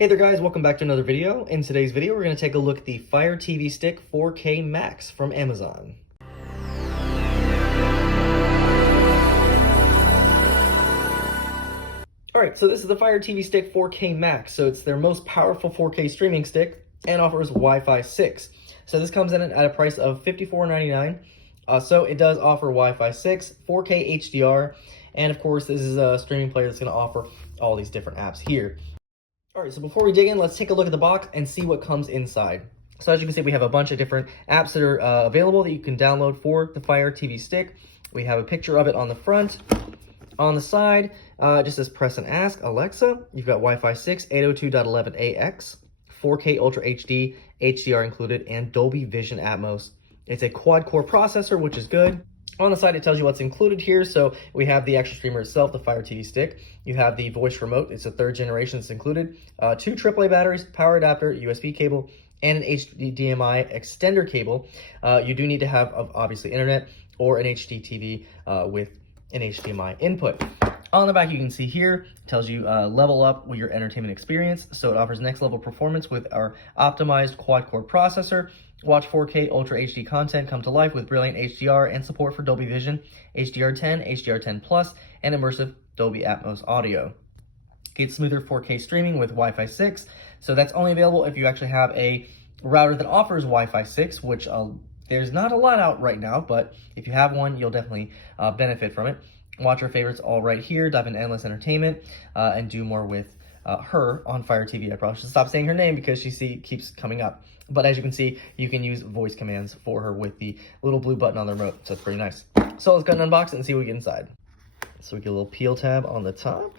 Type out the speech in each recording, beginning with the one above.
Hey there guys, welcome back to another video. In today's video, we're going to take a look at the FireTV Stick 4K Max from Amazon. Alright, so this is the FireTV Stick 4K Max. So it's their most powerful 4K streaming stick and offers Wi-Fi 6. So this comes in at a price of $54.99. So it does offer Wi-Fi 6, 4K HDR, and of course this is a streaming player that's going to offer all these different apps here. Alright, so before we dig in, let's take a look at the box and see what comes inside. So as you can see, we have a bunch of different apps that are available that you can download for the FireTV Stick. We have a picture of it on the front. On the side, just says press and ask Alexa. You've got Wi-Fi 6, 802.11ax, 4K Ultra HD, HDR included, and Dolby Vision Atmos. It's a quad-core processor, which is good. On the side, it tells you what's included here. So we have the actual streamer itself, the FireTV Stick. You have the voice remote. It's a third generation that's included. 2 AAA batteries, power adapter, USB cable, and an HDMI extender cable. You do need to have, obviously, internet or an HD TV with an HDMI input. On the back, you can see here, it tells you level up with your entertainment experience. So it offers next level performance with our optimized quad-core processor. Watch 4K Ultra HD content come to life with brilliant HDR and support for Dolby Vision, HDR10, HDR10 Plus, and immersive Dolby Atmos audio. Get smoother 4K streaming with Wi-Fi 6. So that's only available if you actually have a router that offers Wi-Fi 6, which there's not a lot out right now, but if you have one, you'll definitely benefit from it. Watch our favorites all right here, dive into endless entertainment, and do more with her on FireTV. I probably should stop saying her name because she keeps coming up. But as you can see, you can use voice commands for her with the little blue button on the remote, so it's pretty nice. So let's go ahead and unbox it and see what we get inside. So we get a little peel tab on the top.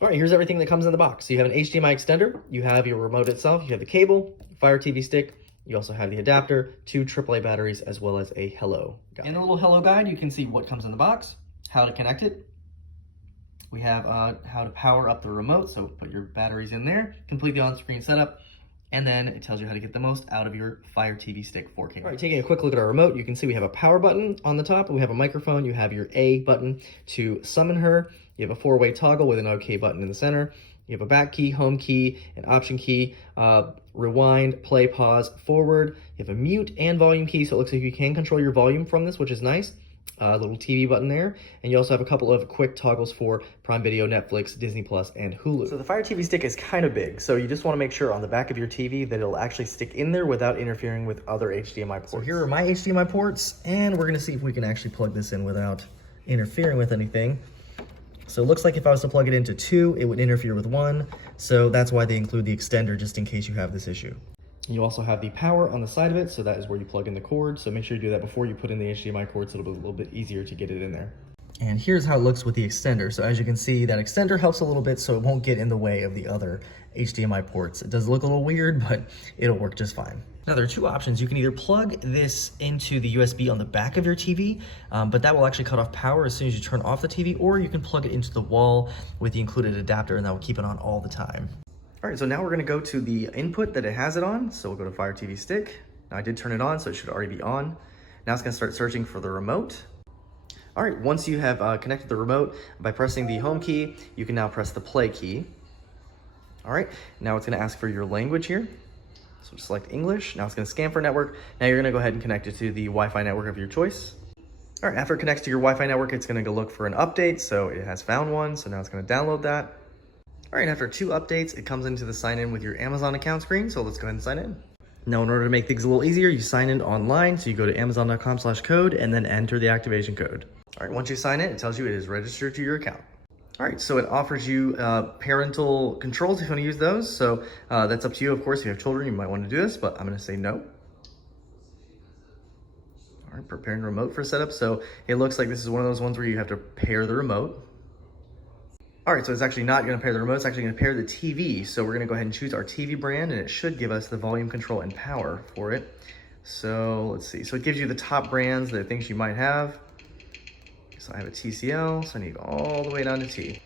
All right, here's everything that comes in the box. So you have an HDMI extender, you have your remote itself, you have the cable, FireTV Stick, you also have the adapter, 2 AAA batteries, as well as a hello guide. In the little hello guide, you can see what comes in the box, how to connect it. We have how to power up the remote, so put your batteries in there, complete the on-screen setup, and then it tells you how to get the most out of your FireTV Stick 4K. All right, taking a quick look at our remote, you can see we have a power button on the top, we have a microphone, you have your A button to summon her, you have a 4-way toggle with an OK button in the center, you have a back key, home key, an option key, rewind, play, pause, forward, you have a mute and volume key, so it looks like you can control your volume from this, which is nice. A little TV button there, and you also have a couple of quick toggles for Prime Video, Netflix, Disney Plus, and Hulu. So the FireTV Stick is kind of big, so you just want to make sure on the back of your TV that it'll actually stick in there without interfering with other HDMI ports. So here are my HDMI ports, and we're going to see if we can actually plug this in without interfering with anything. So it looks like if I was to plug it into 2, it would interfere with 1, so that's why they include the extender just in case you have this issue. You also have the power on the side of it, so that is where you plug in the cord. So make sure you do that before you put in the HDMI cord, so it'll be a little bit easier to get it in there. And here's how it looks with the extender. So as you can see, that extender helps a little bit so it won't get in the way of the other HDMI ports. It does look a little weird, but it'll work just fine. Now there are 2 options. You can either plug this into the USB on the back of your TV, but that will actually cut off power as soon as you turn off the TV, or you can plug it into the wall with the included adapter and that will keep it on all the time. All right, so now we're gonna go to the input that it has it on. So we'll go to FireTV Stick. Now I did turn it on, so it should already be on. Now it's gonna start searching for the remote. All right, once you have connected the remote, by pressing the home key, you can now press the play key. All right, now it's gonna ask for your language here. So select English. Now it's gonna scan for network. Now you're gonna go ahead and connect it to the Wi-Fi network of your choice. All right, after it connects to your Wi-Fi network, it's gonna go look for an update. So it has found one, so now it's gonna download that. All right, after 2 updates, it comes into the sign in with your Amazon account screen. So let's go ahead and sign in. Now, in order to make things a little easier, you sign in online. So you go to amazon.com/code and then enter the activation code. All right, once you sign in, it tells you it is registered to your account. All right, so it offers you parental controls if you want to use those. So that's up to you, of course. If you have children, you might want to do this, but I'm going to say no. All right, preparing remote for setup. So it looks like this is one of those ones where you have to pair the remote. All right, so it's actually not gonna pair the remote, it's actually gonna pair the TV. So we're gonna go ahead and choose our TV brand, and it should give us the volume control and power for it. So let's see, so it gives you the top brands, the things you might have. So I have a TCL, so I need to go all the way down to T.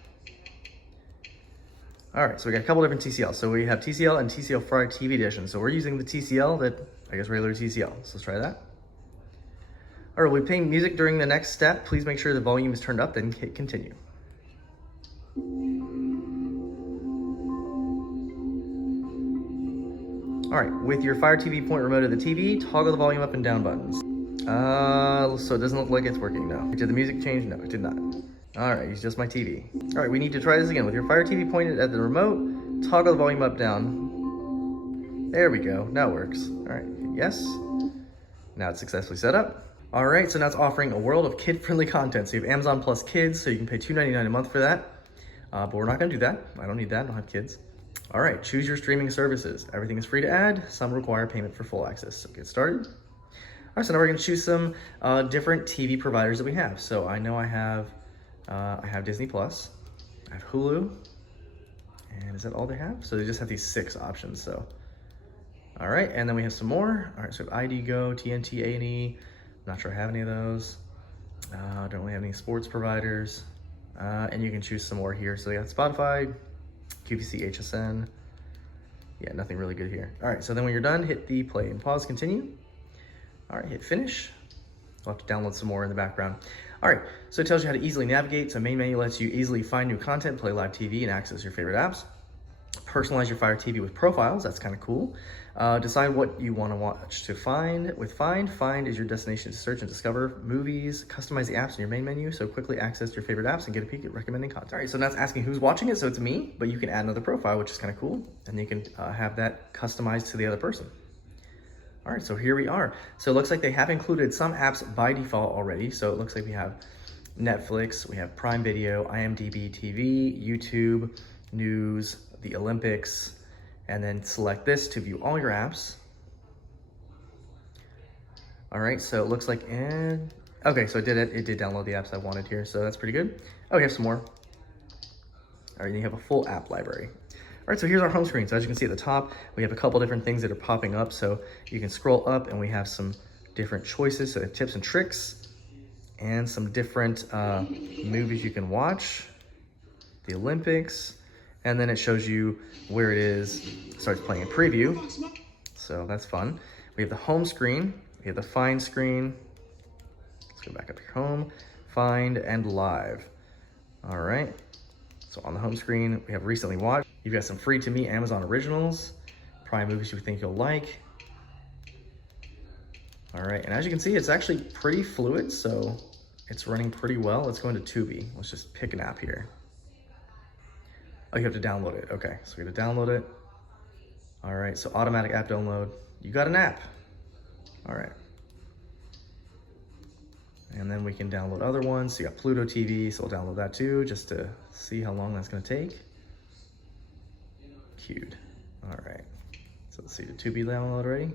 All right, so we got a couple different TCL. So we have TCL and TCL FireTV Edition. So we're using the TCL, that I guess regular TCL. So let's try that. All right, we'll be playing music during the next step. Please make sure the volume is turned up, then hit continue. All right, with your Fire TV point remote of the TV, toggle the volume up and down buttons. So it doesn't look like it's working, no. Did the music change? No, it did not. All right, use just my TV. All right, we need to try this again. With your Fire TV pointed at the remote, toggle the volume up, down. There we go, now it works. All right, yes. Now it's successfully set up. All right, so now it's offering a world of kid-friendly content. So you have Amazon Plus Kids, so you can pay $2.99 a month for that. But we're not gonna do that. I don't need that, I don't have kids. All right, choose your streaming services. Everything is free to add. Some require payment for full access. So get started. All right, so now we're gonna choose some different TV providers that we have. So I know I have Disney Plus, I have Hulu, and is that all they have? So they just have these 6 options, so. All right, and then we have some more. All right, so we have ID Go, TNT, A&E. Not sure I have any of those. Don't really have any sports providers. And you can choose some more here. So they got Spotify, QVC, HSN. Yeah, nothing really good here. All right, so then when you're done, hit the play and pause, continue. All right, hit finish. We'll have to download some more in the background. All right, so it tells you how to easily navigate. So main menu lets you easily find new content, play live TV, and access your favorite apps. Personalize your Fire TV with profiles, that's kind of cool. Decide what you want to watch to find. With Find is your destination to search and discover movies. Customize the apps in your main menu, so quickly access your favorite apps and get a peek at recommending content. All right, so now it's asking who's watching it, so it's me, but you can add another profile, which is kind of cool, and you can have that customized to the other person. All right, so here we are. So it looks like they have included some apps by default already. So it looks like we have Netflix, we have Prime Video, IMDB TV, YouTube, News, the Olympics, and then select this to view all your apps. All right, so it looks like, okay, so it did download the apps I wanted here, so that's pretty good. Oh, we have some more. All right, you have a full app library. All right, so here's our home screen. So as you can see at the top, we have a couple different things that are popping up. So you can scroll up and we have some different choices. So tips and tricks and some different movies you can watch, the Olympics, and then it shows you where it is, starts playing a preview. So that's fun. We have the home screen, we have the find screen. Let's go back up here, home, find, and live. All right, so on the home screen, we have recently watched. You've got some free to me Amazon originals, Prime movies you think you'll like. All right, and as you can see, it's actually pretty fluid, so it's running pretty well. Let's go into Tubi. Let's just pick an app here. Oh, you have to download it. Okay, so we have to download it. All right, so automatic app download. You got an app. All right. And then we can download other ones. So you got Pluto TV, so we'll download that too, just to see how long that's gonna take. Queued. All right, so let's see, the Tubi download already?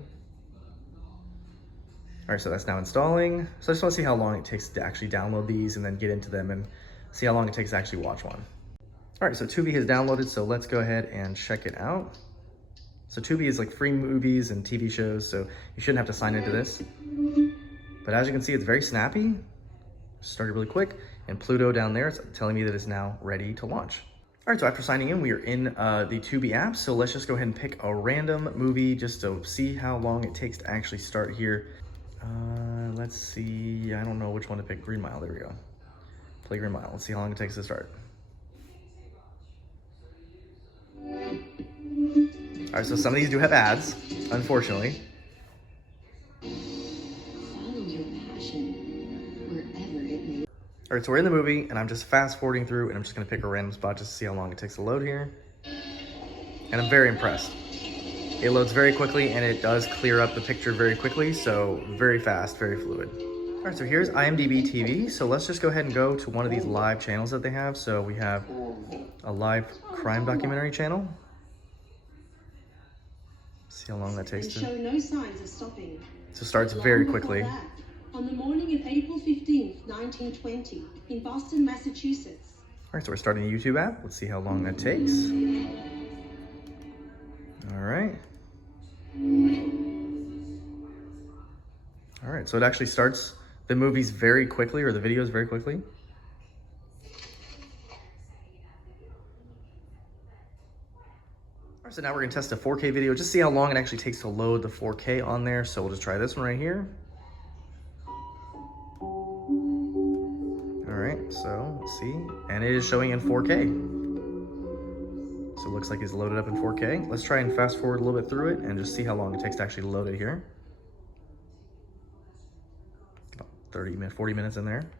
All right, so that's now installing. So I just wanna see how long it takes to actually download these and then get into them and see how long it takes to actually watch one. All right, so Tubi has downloaded, so let's go ahead and check it out. So Tubi is like free movies and TV shows, so you shouldn't have to sign into this. But as you can see, it's very snappy. Started really quick, and Pluto down there is telling me that it's now ready to launch. All right, so after signing in, we are in the Tubi app. So let's just go ahead and pick a random movie just to see how long it takes to actually start here. Let's see, I don't know which one to pick. Green Mile, there we go. Play Green Mile, let's see how long it takes to start. All right, so some of these do have ads, unfortunately. All right, so we're in the movie, and I'm just fast forwarding through, and I'm just gonna pick a random spot just to see how long it takes to load here. And I'm very impressed. It loads very quickly, and it does clear up the picture very quickly, so very fast, very fluid. All right, so here's IMDB TV. So let's just go ahead and go to one of these live channels that they have. So we have a live crime documentary channel. See how long that takes to... show no signs of stopping. So it starts very quickly. On the morning of April 15th, 1920, in Boston, Massachusetts. All right, so we're starting a YouTube app. Let's see how long that takes. All right. All right, so it actually starts the movies very quickly, or the videos very quickly. All right, so now we're gonna test a 4K video, just see how long it actually takes to load the 4K on there. So we'll just try this one right here. All right, so let's see. And it is showing in 4K. So looks like it's loaded up in 4K. Let's try and fast forward a little bit through it and just see how long it takes to actually load it here. About 40 minutes in there.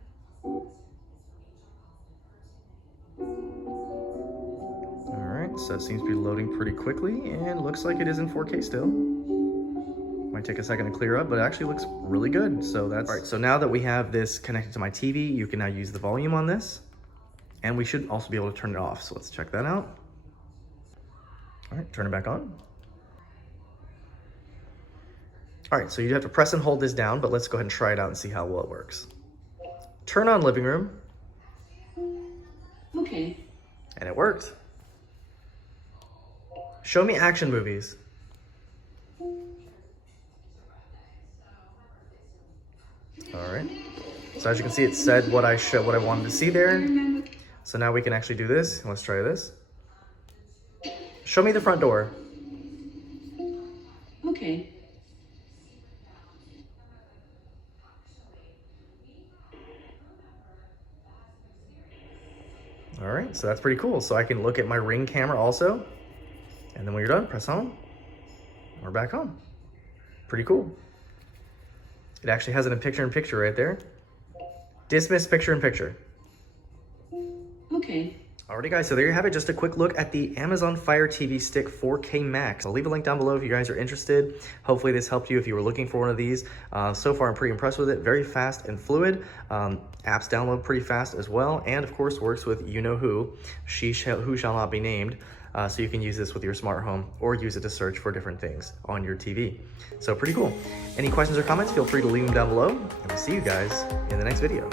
Alright, so it seems to be loading pretty quickly and looks like it is in 4K still. Might take a second to clear up, but it actually looks really good. So that's all right. So now that we have this connected to my TV, you can now use the volume on this, and we should also be able to turn it off. So let's check that out. All right, turn it back on. All right, so you have to press and hold this down, but let's go ahead and try it out and see how well it works. Turn on living room. Okay. And it worked. Show me action movies. All right. So as you can see, it said what I wanted to see there. So now we can actually do this. Let's try this. Show me the front door. Okay. All right, so that's pretty cool. So I can look at my Ring camera also. And then when you're done, press home. We're back home. Pretty cool. It actually has it in picture-in-picture right there. Dismiss picture-in-picture. Okay. Alrighty guys, so there you have it. Just a quick look at the Amazon Fire TV Stick 4K Max. I'll leave a link down below if you guys are interested. Hopefully this helped you if you were looking for one of these. So far I'm pretty impressed with it. Very fast and fluid. Apps download pretty fast as well. And of course works with you-know-who, who shall not be named. So you can use this with your smart home or use it to search for different things on your TV. So pretty cool. Any questions or comments, feel free to leave them down below. And we'll see you guys in the next video.